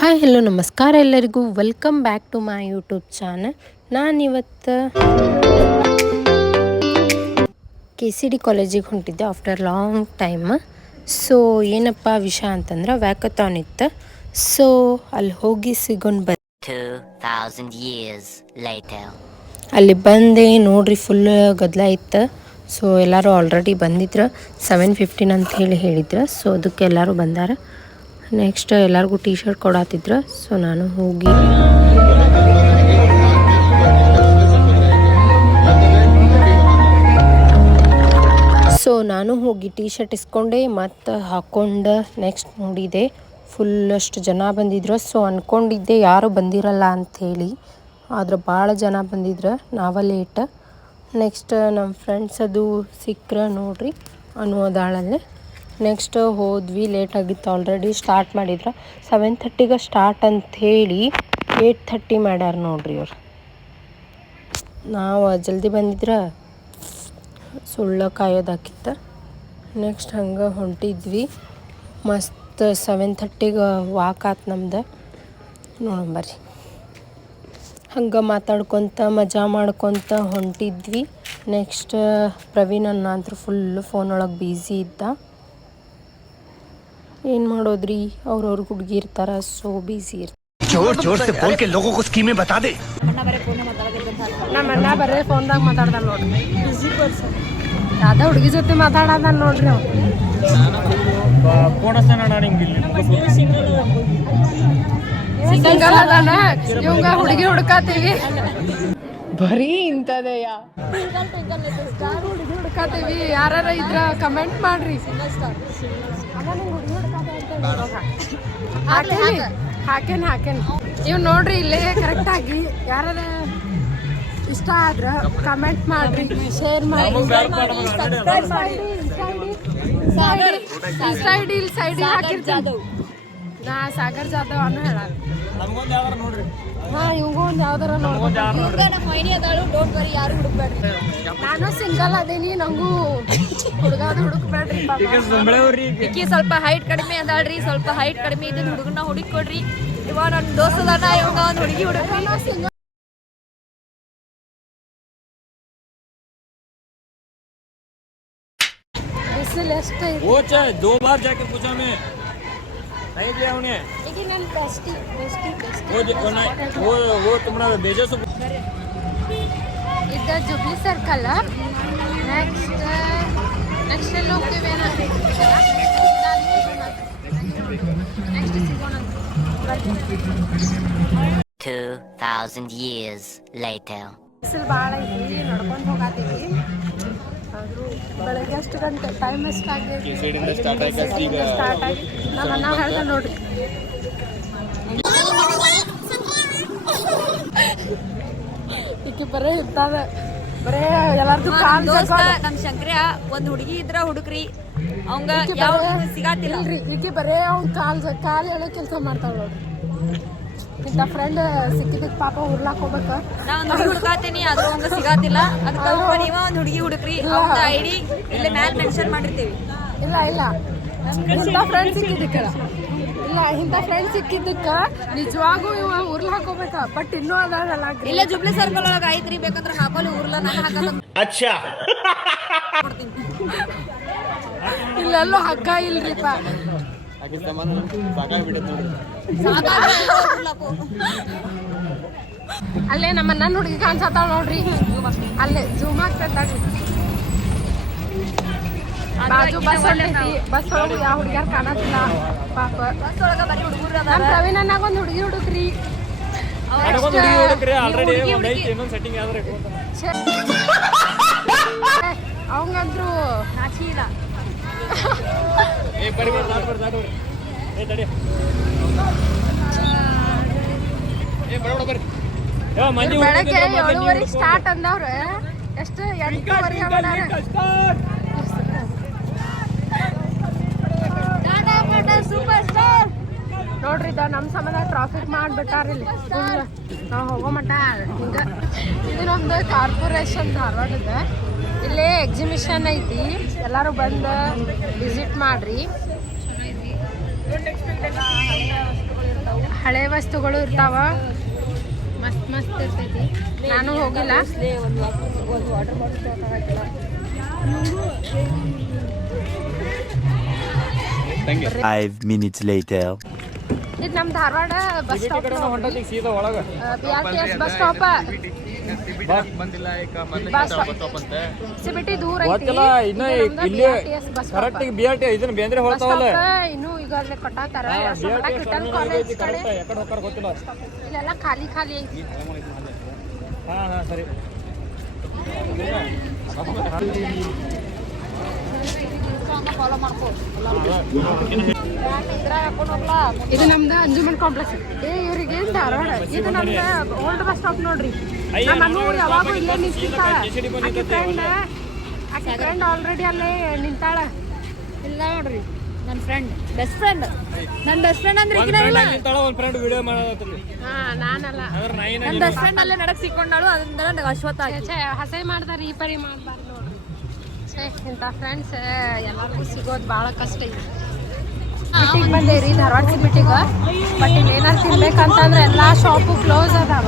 Hi hello ನಮಸ್ಕಾರ ಎಲ್ಲರಿಗೂ welcome back to my YouTube channel. ನಾನಿವತ್ತು KCD ಕಾಲೇಜಿಗೆ ಹೊಂಟಿದ್ದೆ ಆಫ್ಟರ್ ಲಾಂಗ್ ಟೈಮ್. ಸೊ ಏನಪ್ಪ ವಿಷಯ ಅಂತಂದ್ರೆ ವ್ಯಾಕಥಾನ್ ಇತ್ತು. ಸೊ ಅಲ್ಲಿ ಹೋಗಿ ಸಿಗೊಂಡು 2000 years later. ಅಲ್ಲಿ ಬಂದೆ ನೋಡ್ರಿ, ಫುಲ್ ಗದ್ದಲ ಇತ್ತು. ಸೊ ಎಲ್ಲರೂ ಆಲ್ರೆಡಿ ಬಂದಿದ್ರು, 7:15 ಅಂತ ಹೇಳಿದ್ರು. ಸೊ ಅದಕ್ಕೆ ಎಲ್ಲರೂ ಬಂದಾರ. ನೆಕ್ಸ್ಟ್ ಎಲ್ಲರಿಗೂ ಟೀ ಶರ್ಟ್ ಕೊಡತ್ತಿದ್ರು. ಸೊ ನಾನು ಹೋಗಿ ಟೀ ಶರ್ಟ್ ಇಸ್ಕೊಂಡೆ ಮತ್ತು ಹಾಕ್ಕೊಂಡು ನೆಕ್ಸ್ಟ್ ನೋಡಿದೆ ಫುಲ್ಲಷ್ಟು ಜನ ಬಂದಿದ್ರು. ಸೊ ಅಂದ್ಕೊಂಡಿದ್ದೆ ಯಾರೂ ಬಂದಿರಲ್ಲ ಅಂಥೇಳಿ, ಆದ್ರೆ ಭಾಳ ಜನ ಬಂದಿದ್ರು. ನಾವೇ ಲೇಟ್. ನೆಕ್ಸ್ಟ್ ನಮ್ಮ ಫ್ರೆಂಡ್ಸ್ ಅದು ಸಿಕ್ಕರೆ ನೋಡ್ರಿ ಅನ್ನೋದಾಳಲ್ಲೇ. ನೆಕ್ಸ್ಟ್ ಹೋದ್ವಿ, ಲೇಟ್ ಆಗಿತ್ತು. ಆಲ್ರೆಡಿ ಸ್ಟಾರ್ಟ್ ಮಾಡಿದ್ರು 7:30ಗೆ ಸ್ಟಾರ್ಟ್ ಅಂಥೇಳಿ 8:30 ಮಾಡ್ಯಾರ ನೋಡ್ರಿ ಅವ್ರು. ನಾವು ಜಲ್ದಿ ಬಂದಿದ್ರೆ ಸುಳ್ಳು ಕಾಯೋದಾಕಿತ್ತು. ನೆಕ್ಸ್ಟ್ ಹಂಗೆ ಹೊಂಟಿದ್ವಿ. ಮಸ್ತ್ 7:30ಗೆ ವಾಕ್ ಆತು ನಮ್ದು. ನೋಡಂಬರ್ರಿ, ಹಂಗೆ ಮಾತಾಡ್ಕೊತ ಮಜಾ ಮಾಡ್ಕೊತ ಹೊಂಟಿದ್ವಿ. ನೆಕ್ಸ್ಟ್ ಪ್ರವೀಣ್ ಅನ್ನ ಅಂತೂ ಫುಲ್ಲು ಫೋನ್ ಒಳಗೆ ಬ್ಯುಸಿ ಇದ್ದ. ಏನು ಮಾಡೋದ್ರಿ, ಅವ್ರವ್ರ ಹುಡುಗಿ ಇರ್ತಾರ, ಸೊ ಬ್ಯುಸಿ ಇರ್ತಾರೆ. ನಮ್ಮ ಅಣ್ಣ ಬರೇ ಫೋನ್ದಾಗ ಮಾತಾಡ್ದ ನೋಡ್ರಿ, ಅದ ಹುಡುಗಿ ಜೊತೆ ಮಾತಾಡದ ನೋಡ್ರಿ. ಸಿಂಗಲ್ ಅದಾನ, ಇವಂಗ ಹುಡುಗಿ ಹುಡ್ಕಾತೀವಿ. ಬರೀ ಇಂಥದೆಯ ಹುಡುಗಿ ಹುಡ್ಕಾತೀವಿ. ಯಾರ ಇದ್ರ ಕಮೆಂಟ್ ಮಾಡ್ರಿ. ಹಾಕೇನ್ ಇವ್ ನೋಡ್ರಿ ಇಲ್ಲೇ ಕರೆಕ್ಟಾಗಿ ಯಾರ ಇಷ್ಟ ಆದ್ರೆ ಕಮೆಂಟ್ ಮಾಡ್ರಿ, ಶೇರ್ ಮಾಡಿ, ಸೈಡ್ ಹಾಕಿರ್ತೀನಿ. ನಾ ಸಾಗರ್ ಜಾದವ್ ಅನ್ನೋ ಹೇಳ. ಇವಂಗೂ ಒಂದು ಯಾವ್ದಾರ ನಾನು ಸಿಂಗಲ್ ಅದೇನಿ, ನಂಗೂ ಹುಡುಗಾದ ಹುಡುಕ್ಬೇಡ್ರಿ. ಈಕಿ ಸ್ವಲ್ಪ ಹೈಟ್ ಕಡಿಮೆ ಅದಾಳ್ರಿ, ಸ್ವಲ್ಪ ಹೈಟ್ ಕಡಿಮೆ ಇದ್ದಿದ್ದು ಹುಡುಗನ ಹುಡುಕಿ ಕೊಡ್ರಿ. ಇವಾಗ ನನ್ನ ದೋಸ್ತದಾನ, ಇವಾಗ ಒಂದು ಹುಡುಗಿ ಹುಡುಕ್ರಿ. ಬಿಸಿಲು ಎಷ್ಟೇ दो बार जाके पूछा मैं, नहीं दिया उन्हें. वो तुम्हारा भेजो सब. ಇದ್ದ ಜುಬ್ಲಿ ಸರ್ಕಲ್. ನೆಕ್ಸ್ಟ್ ಎಲ್ಲ ಹೋಗ್ತೀವಿ. ನೆಕ್ಸ್ಟ್ ಸಿಗೋಣ. 2000 years later. ಬಿಸಿಲು ಭಾಳ ಐತಿ, ನಡ್ಕೊಂಡು ಹೋಗಾತೀವಿ. ಬೆಳಗ್ಗೆ ಅಷ್ಟು ಗಂಟೆ ಟೈಮ್ ಎಷ್ಟಾಗಿ ಸ್ಟಾರ್ಟ್ ಆಗಿ ನಮ್ಮ ಅಣ್ಣ ಹೇಳ್ದ ನೋಡ್ರಿ. ಈಕಿ ಬರೇ ಇರ್ತಾವೆ, ಬರೇ ಎಲ್ಲಾರ್ದು ನಮ್ ಶಂಕ್ರ್ಯ ಒಂದ್ ಹುಡುಗಿ ಇದ್ರ ಹುಡುಕ್ರಿ, ಅವಂಗ ಯಾವ ಸಿಗಾತಿಲ್ಲ. ಈಕಿ ಬರೇ ಅವ್ನ ಕಾಲ್ ಹೇಳೋ ಕೆಲಸ ಮಾಡ್ತಾವ ನೋಡ್ರಿ. ಇಂಥ ಫ್ರೆಂಡ್ ಸಿಕ್ಕಿದ್ದಕ್ಕೆ ಪಾಪ ಉರ್ಲಾಕ್ ಹೋಗ್ಬೇಕು. ನಾ ಒಂದು ಹುಡುಗಿ ಹುಡುಕಾತೀನಿ, ಅದ್ರ ಅವಂಗ ಸಿಗಾತಿಲ್ಲ. ಅದಕ್ಕೆ ನೀವ ಒಂದ್ ಹುಡುಗಿ ಹುಡುಕ್ರಿ, ಅವ್ನ ಐಡಿ ಇಲ್ಲೇ ಮ್ಯಾಲ್ ಮೆನ್ಷನ್ ಮಾಡಿರ್ತೀವಿ. ಇಲ್ಲ ಇಂಥ ಫ್ರೆಂಡ್ ಸಿಕ್ಕಿದ್ದಕ್ಕ ನಿಜವಾಗೂ ಇವ ಉರ್ಲ್ ಹಾಕೋಬೇಕ. ಬಟ್ ಇನ್ನೂ ಅದಾಗಲ್ಲ. ಇಲ್ಲೇ ಜುಬ್ಲಿ ಸರ್ಕಲ್ ಒಳಗ ಐತ್ರಿ, ಬೇಕಂದ್ರೆ ಹಾಕೋಲಿ ಉರ್ಲ ನಾನು ಹಾಕಲ್ಲ. ಇಲ್ಲೆಲ್ಲೂ ಹಗ್ಗ ಇಲ್ರಿಪ್ಪ. ಅಲ್ಲೇ ನಮ್ಮ ನನ್ನ ಹುಡುಗಿ ಕಾಣಿಸತ್ತಾಳ ನೋಡ್ರಿ, ಅಲ್ಲೇ ಜೂಮ್ ಆಗ್ತೈತಿ. ಬಾಜು ಬಸ್ ಹೊಂಟೈತಿ, ಬಸ್ ಒಳಗೆ ಯಾವ ಹುಡುಗ್ಯಾರ ಕಾಣತ್ತಿಲ್ಲ ಪಾಪ. ಬಸ್ ಒಳಗ ಬರೀ ಹುಡುಗರು ಅದಾರ. ನಮ್ಮ ಪ್ರವೀಣ್ ಅನ್ನಾಗ ಒಂದು ಹುಡುಗಿ ಹುಡುಕ್ರಿ. ಅವಂಗಂದ್ರು ನಾಚಿ ಇಲ್ಲ. ಬೆಳಗ್ಗೆ 7:30 ಸ್ಟಾರ್ಟ್ ಅಂದವ್ರ, ಎಷ್ಟು 8:30 ಸೂಪರ್ ಸ್ಟಾರ್ ನೋಡ್ರಿ. ನಮ್ಮ ಸಂಬಂಧ ಟ್ರಾಫಿಕ್ ಮಾಡಿಬಿಟ್ಟಾರ ಇಲ್ಲಿ. ನಾವು ಹೋಗೋ ಮಟ್ಟ ಹಿಂಗ. ಇದು ನಮ್ದು ಕಾರ್ಪೊರೇಷನ್ ಧಾರವಾಡದ. ಇಲ್ಲೇ ಎಕ್ಸಿಬಿಷನ್ ಐತಿ, ಎಲ್ಲರೂ ಬಂದು ವಿಸಿಟ್ ಮಾಡ್ರಿ. ಹಳೆ ವಸ್ತುಗಳು ಇರ್ತಾವ, ಮಸ್ತ್ ಮಸ್ತ್ ಇರ್ತೈತಿ. ನಾನು ಹೋಗಿಲ್ಲ. ಒಂದು ವಾಟರ್ ಬಾಟಲ್ ತಗೋಕ್ಕಾಗಿಲ್ಲ. 5 minutes later. ಇದು ನಮ್ಮ ಧಾರವಾಡ ಬಸ್ ಸ್ಟಾಪ್, ಸೀದಾ ಒಳಗೆ BRTS ಬಸ್ ಸ್ಟಾಪ್. ಸಿಬಿಟಿ ದೂರ ಐತಿ. ಗೊತ್ತಿಲ್ಲ ಇನ್ನ ಇಲ್ಲಿ ಕರೆಕ್ಟ್ BRT ಇದನ್ನ ಬೇಂದ್ರೆ ಹೋಗ್ತಾವಲ್ಲ ಇನ್ನು ಈಗ ಅಲ್ಲಿ ಕಟ್ಟಾತಾರ. ಕಿಟನ್ ಕಾಲೇಜ್ ಕಡೆ ಎಕಡೆ ಹೋಗ್ತಾರ ಗೊತ್ತಿಲ್ಲ. ಇಲ್ಲೆಲ್ಲ ಖಾಲಿ ಖಾಲಿ ಐತಿ. ಹಾ ಸರಿ. ಇದು ನಮ್ದು ಅಂಜುಮನ್ ಕಾಂಪ್ಲೆಕ್ಸ್. ಇವ್ರಿಗೆ ಏನ್ ಧಾರವಾಡ, ಇದು ನಮ್ದು ಓಲ್ಡ್ ಬಸ್ ಸ್ಟಾಪ್ ನೋಡ್ರಿ. ನಮ್ಮ ಅನ್ನು ಯಾವಾಗೂ ಇಲ್ಲೇ ನಿಂತಿರ್ತಾಳ. ಆಕೆ ಫ್ರೆಂಡ್ ಆಲ್ರೆಡಿ ಅಲ್ಲೇ ನಿಂತಾಳ. ಇಲ್ಲ ನೋಡ್ರಿ ನನ್ನ ಫ್ರೆಂಡ್, ಬೆಸ್ಟ್ ಫ್ರೆಂಡ್. ನನ್ನ ಬೆಸ್ಟ್ ಫ್ರೆಂಡ್ ಅಂದ್ರೆ ಒಂದು ಫ್ರೆಂಡ್ ವಿಡಿಯೋ ಮಾಡೋದ್ರಿ. ಹಾ ನಾನಲ್ಲ, ನನ್ನ ಬೆಸ್ಟ್ ಫ್ರೆಂಡ್ ಅಲ್ಲೇ ನಡಕ್ ಸಿಕ್ಕೊಂಡಾಳು. ಅದರಿಂದ ನನಗೆ ಅಶ್ವತ್ಥ ಹಸೆ ಮಾಡ್ದಾರ, ಈ ಪರಿ ಮಾಡ್ಬಾರ್ದು ನೋಡ್ರಿ. ಇಂಥ ಫ್ರೆಂಡ್ಸ್ ಎಲ್ಲರಿಗೂ ಸಿಗೋದು ಭಾಳ ಕಷ್ಟ ಇದೆ. ಸಿಟಿಗೆ ಬಂದೇರಿ, ಧಾರವಾಡ ಸಿಟಿಗೆ. ಬಟ್ ಇಲ್ಲಿ ಏನಾರು ತಿನ್ಬೇಕಂತಂದ್ರೆ ಎಲ್ಲ ಶಾಪು ಕ್ಲೋಸ್ ಅದಾವ.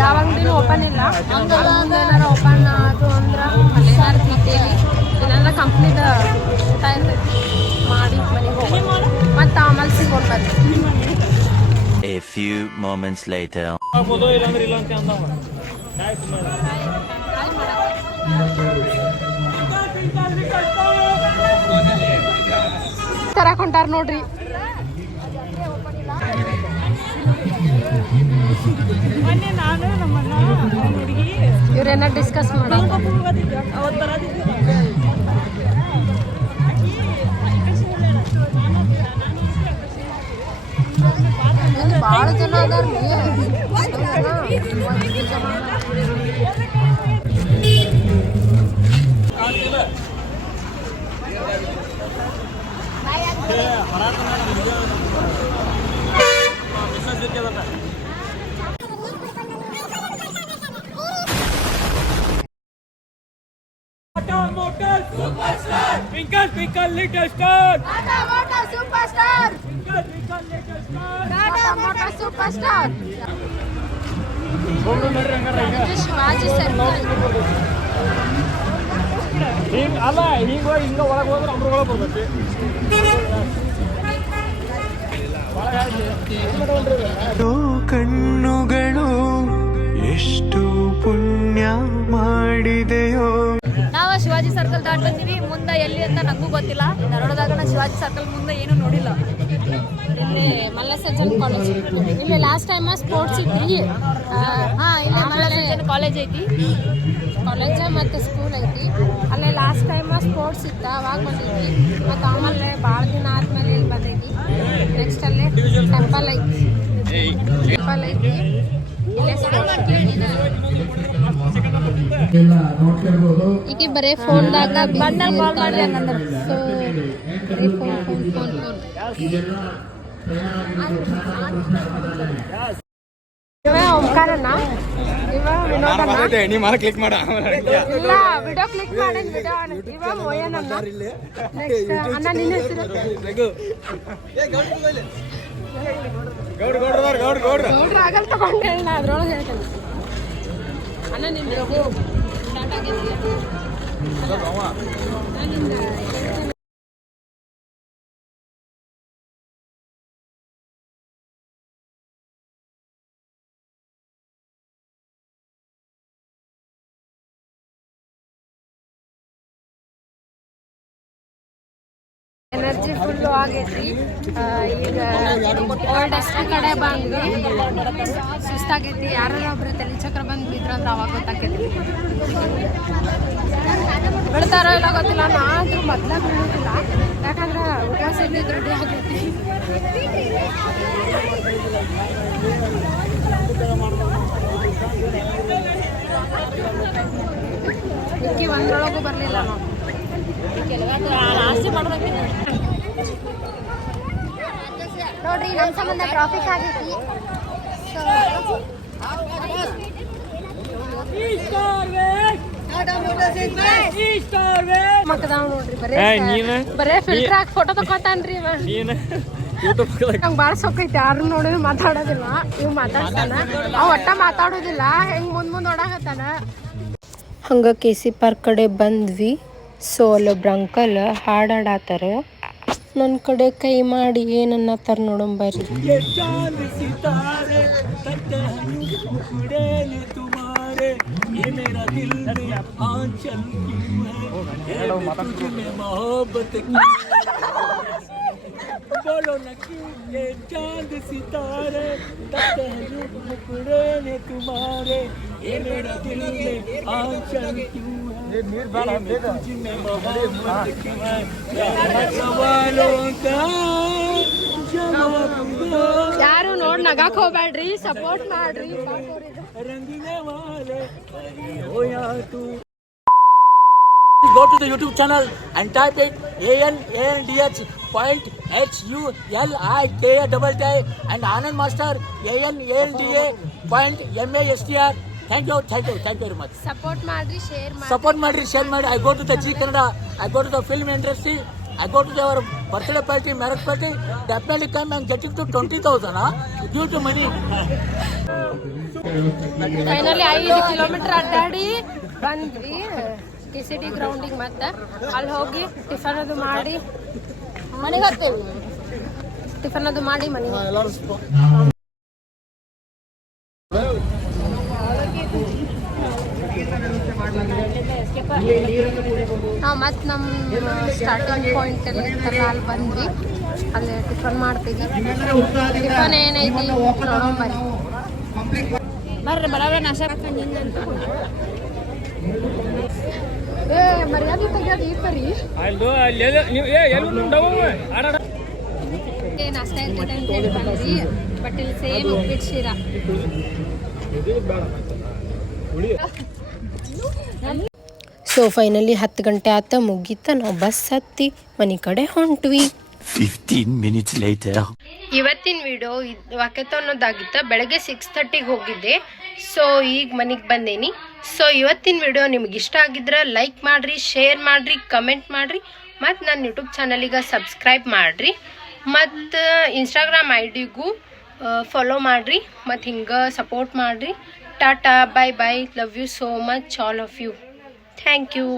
ಯಾವ ಅಂಗಡಿನೂ ಓಪನ್ ಇಲ್ಲ. ಏನಾರು ಓಪನ್ ಆದ್ರು ಅಂದ್ರೆ ಅಲ್ಲಿ ಏನಾರು ತಿಂತೀವಿ, ಏನಾರ ಕಂಪ್ನಿದ ಊಟ ಇರ್ತೈತಿ, ಮಾಡಿ ಮನೆಗೆ ಹೋಗಿ ಮತ್ತೆ ಆಮೇಲೆ ಸಿಗೋದು ಬರ್ತೀವಿ. A few moments later. ಆಗ್ಬೋದು ಇಲ್ಲಾಂದ್ರೆ ಇಲ್ಲ ಅಂತ ಅಂದವ. ತರಕ್ ಹೊಂಟಾರ ನೋಡ್ರಿ. ಇವ್ರೇನ ಡಿಸ್ಕಸ್ ಮಾಡೋದು. ಭಾಳ ಜನ ಅದಾರ್ರಿ. Twinkle twinkle little star. Tata Motor Superstar. Twinkle twinkle little star. Tata Motor Superstar. ಇದು ಶಿವಾಜಿ ಸರ್ಕಲ್. ಅಲ್ಲ ಹಿಂಗ ಒಳಗೆ ಹೋದ್ರೆ ಅಮ್ರಗಳ ಬರ್ತೈತಿ. ಕಣ್ಣುಗಳು ಎಷ್ಟು ಪುಣ್ಯ ಮಾಡಿದೆಯೋ. ನಾವು ಶಿವಾಜಿ ಸರ್ಕಲ್ ದಾಟ್ ಬಂದಿವಿ. ಮುಂದೆ ಎಲ್ಲಿ ಅಂತ ನನಗೂ ಗೊತ್ತಿಲ್ಲ. ಧಾರವಾಡದಾಗ ನಾನು ಶಿವಾಜಿ ಸರ್ಕಲ್ ಮುಂದೆ ಏನು ನೋಡಿಲ್ಲ. ಇಲ್ಲಿ ಮಲ್ಲಸಜ್ಜನ್ ಕಾಲೇಜ್. ಇಲ್ಲಿ ಲಾಸ್ಟ್ ಟೈಮ್ ಸ್ಪೋರ್ಟ್ಸ್ ಇತ್ತು. ಹಾ, ಇಲ್ಲಿ ಮಲ್ಲಸಜ್ಜನ್ ಕಾಲೇಜ್ ಐತಿ. ಕಾಲೇಜ್ ಮತ್ತು ಸ್ಕೂಲ್ ಐತಿ. ಅಲ್ಲೇ ಲಾಸ್ಟ್ ಟೈಮ್ ಸ್ಪೋರ್ಟ್ಸ್ ಇತ್ತು, ಅವಾಗ ಬಂದಿದ್ವಿ. ಮತ್ತು ಆಮೇಲೆ ಭಾಳ ದಿನ ಆದ್ಮೇಲೆ ಇಲ್ಲಿ ಬಂದೈತಿ. ನೆಕ್ಸ್ಟ್ ಅಲ್ಲೇ ಟೆಂಪಲ್ ಐತಿ. ಇಲ್ಲೇ ಸ್ಪೋರ್ಟ್ಸ್. ಈಗ ಬರೀ ಫೋನ್ದಾಗ ಬಂದಾಗ ಕಾಲ್ ಮಾಡ್ರಿ ಹಂಗಂದ್ರೆ. ಸೊ ಬರೀ ಫೋನ್. ಇವ ಓಂಕಾರಣ್ಣ, ಇವ ವಿನೋದಣ್ಣ. ನೀ ಮಾರ ಕ್ಲಿಕ್ ಮಾಡ. ಇಲ್ಲ, ವಿಡಿಯೋ ಕ್ಲಿಕ್ ಮಾಡಿ. ಇವ ಮೋಯನಣ್ಣ. ನೆಕ್ಸ್ಟ್ ಅಣ್ಣ, ನಿನ್ನ ಹೆಸರು? ಗೌಡ್ರ ಆಗಲ್ ತಗೊಂಡು ಹೇಳ, ಅದ್ರೊಳಗೆ ಹೇಳ್ತೇನೆ. ಅಣ್ಣ ನಿಂದ ಸ್ಟಾರ್ಟ್ ಆಗೈತಿ. ಎನರ್ಜಿ ಫುಲ್ಲು ಆಗೈತಿ. ಈಗ ಓಲ್ಡ್ ಎಸ್ಟಿ ಕಡೆ ಬಂದು ಸುಸ್ತಾಗೈತಿ. ಯಾರೋ ಒಬ್ರು ತಲೆ ಚಕ್ರ ಬಂದು ಬಿದ್ರಂತ ಅವಾಗ ಗೊತ್ತಾಕೈತಿ. ಬಿಡ್ತಾರೋ ಇಲ್ಲ ಗೊತ್ತಿಲ್ಲ. ನಾದ್ರೂ ಮೊದ್ಲ ಬೀಳೋದಿಲ್ಲ, ಯಾಕಂದ್ರೆ ಉಪವಾಸ ಇದ್ದಿದ್ದು ರೆಡಿ ಆಗೈತಿ. ಇಕ್ಕಿ ಒಂದ್ರೊಳಗೂ ಬರಲಿಲ್ಲ ನಾವು. ನೋಡ್ರಿ, ನಮ್ಮ ಸಂಬಂಧ ಟ್ರಾಫಿಕ್ ಆಗೈತಿ. ಮಕ್ಕದಾವ್ ನೋಡ್ರಿ, ಬರೇ ಫಿಲ್ಟರ್ ಹಾಕಿ ಫೋಟೋ ತಗೋತಾನ್ರಿ ಇವ. ನಂಗೆ ಭಾಳ ಸೊಕ್ಕೈತಿ ಯಾರು ನೋಡಿದ್ರೆ ಮಾತಾಡೋದಿಲ್ಲ ಇವ್ ಮಾತಾಡ್ತಾನ ಅವ್ ಒಟ್ಟ ಮಾತಾಡೋದಿಲ್ಲ ಹೆಂಗ್ ಮುಂದ್ ಓಡಾಕತ್ತಾನ. ಹಂಗೆ ಕೆ ಸಿ ಪಾರ್ಕ್ ಕಡೆ ಬಂದ್ವಿ. ಸೊ ಅಲ್ಲೊಬ್ರು ಅಂಕಲ್ ಹಾಡಾಡತ್ತಾರ. ನನ್ನ ಕಡೆ ಕೈ ಮಾಡಿ ಏನನ್ನತ್ತಾರ ನೋಡಂಬರ್ರಿ. बोलो न क्यों ये चांद सितारे तकते हैं यूं मुखड़े ने तुम्हारे ये मेरा दिल में आंचल क्यों है ये तुझ में मोहब्बत क्यों है सवालों का जवाब दो. ಯಾರು ನೋಡಿ ನಗಾಕ್ ಹೋಗ್ಬೇಡ್ರಿ, ಸಪೋರ್ಟ್ ಮಾಡ್ರಿ. रंगने वाले हो या तू. Go to the YouTube channel and type it ANANDH.HULIKA and Anand Master ANANDA.MASTR. Thank you very much. Support ಮಾಡ್ರಿ, share ಮಾಡಿ. I go to the G Kannada, I go to the film industry, I go to our birthday party, marriage party. Definitely come and get it to 20,000. Give to money. Finally 5 kilometre ಅಡ್ಡಾಡಿ ಬಂದ್ವಿ KCD ಗ್ರೌಂಡಿಗೆ. ಮತ್ತೆ ಅಲ್ಲಿ ಹೋಗಿ tiffin ಅದು ಮಾಡಿ ಮನೆಗೆ ಹತ್ತೇವಿ. Tiffin ಅದು ಮಾಡಿ ಮನೆಗೆ ನಾವು ಮತ್ತೆ ನಮ್ಮ ಸ್ಟಾರ್ಟಿಂಗ್ ಪಾಯಿಂಟ್ ಅಲ್ಲಿ ಅಲ್ಲಿ ಬಂದ್ವಿ. ಅಲ್ಲಿ ಟಿಫನ್ ಮಾಡ್ತೀವಿ. ಟಿಫನ್ ಏನೈತಿ ನೋಡೋಣ ಬರ್ರಿ. ಬರಬರ ನಾಶ ಮರ್ಯಾದೆ ತೆಗಿಯೋದು ಈ ಪರಿ ನಾಷ್ಟ ಇರ್ತದೆ ಅಂತ ಹೇಳಿ ಬಂದ್ರಿ. ಬಟ್ ಇಲ್ಲಿ ಸೇಮ್ ಉಪ್ಪಿಟ್ಟು ಶಿರಾ. ಸೊ ಫೈನಲಿ 10 ಗಂಟೆ ಆತ ಮುಗೀತ. ನಾವು ಬಸ್ ಹತ್ತಿ ಮನೆ ಕಡೆ ಹೊಂಟ್ವಿ. 15 minutes later. ಇವತ್ತಿನ ವಿಡಿಯೋ ವಾಕ್ಯತನದಾಗಿತ್ತು. ಬೆಳಗ್ಗೆ 6:30ಗೆ ಹೋಗಿದ್ದೆ. ಸೊ ಈಗ ಮನೆಗೆ ಬಂದೇನಿ. ಸೊ ಇವತ್ತಿನ ವಿಡಿಯೋ ನಿಮ್ಗೆ ಇಷ್ಟ ಆಗಿದ್ರೆ ಲೈಕ್ ಮಾಡಿರಿ, ಶೇರ್ ಮಾಡಿರಿ, ಕಮೆಂಟ್ ಮಾಡಿರಿ. ಮತ್ತು ನನ್ನ ಯೂಟ್ಯೂಬ್ ಚಾನಲಿಗೆ ಸಬ್ಸ್ಕ್ರೈಬ್ ಮಾಡಿರಿ. ಮತ್ತು ಇನ್ಸ್ಟಾಗ್ರಾಮ್ ಐಡಿಗೂ ಫಾಲೋ ಮಾಡಿರಿ. ಮತ್ತು ಹಿಂಗೆ ಸಪೋರ್ಟ್ ಮಾಡಿರಿ. Tata, bye bye, love you so much all of you. Thank you.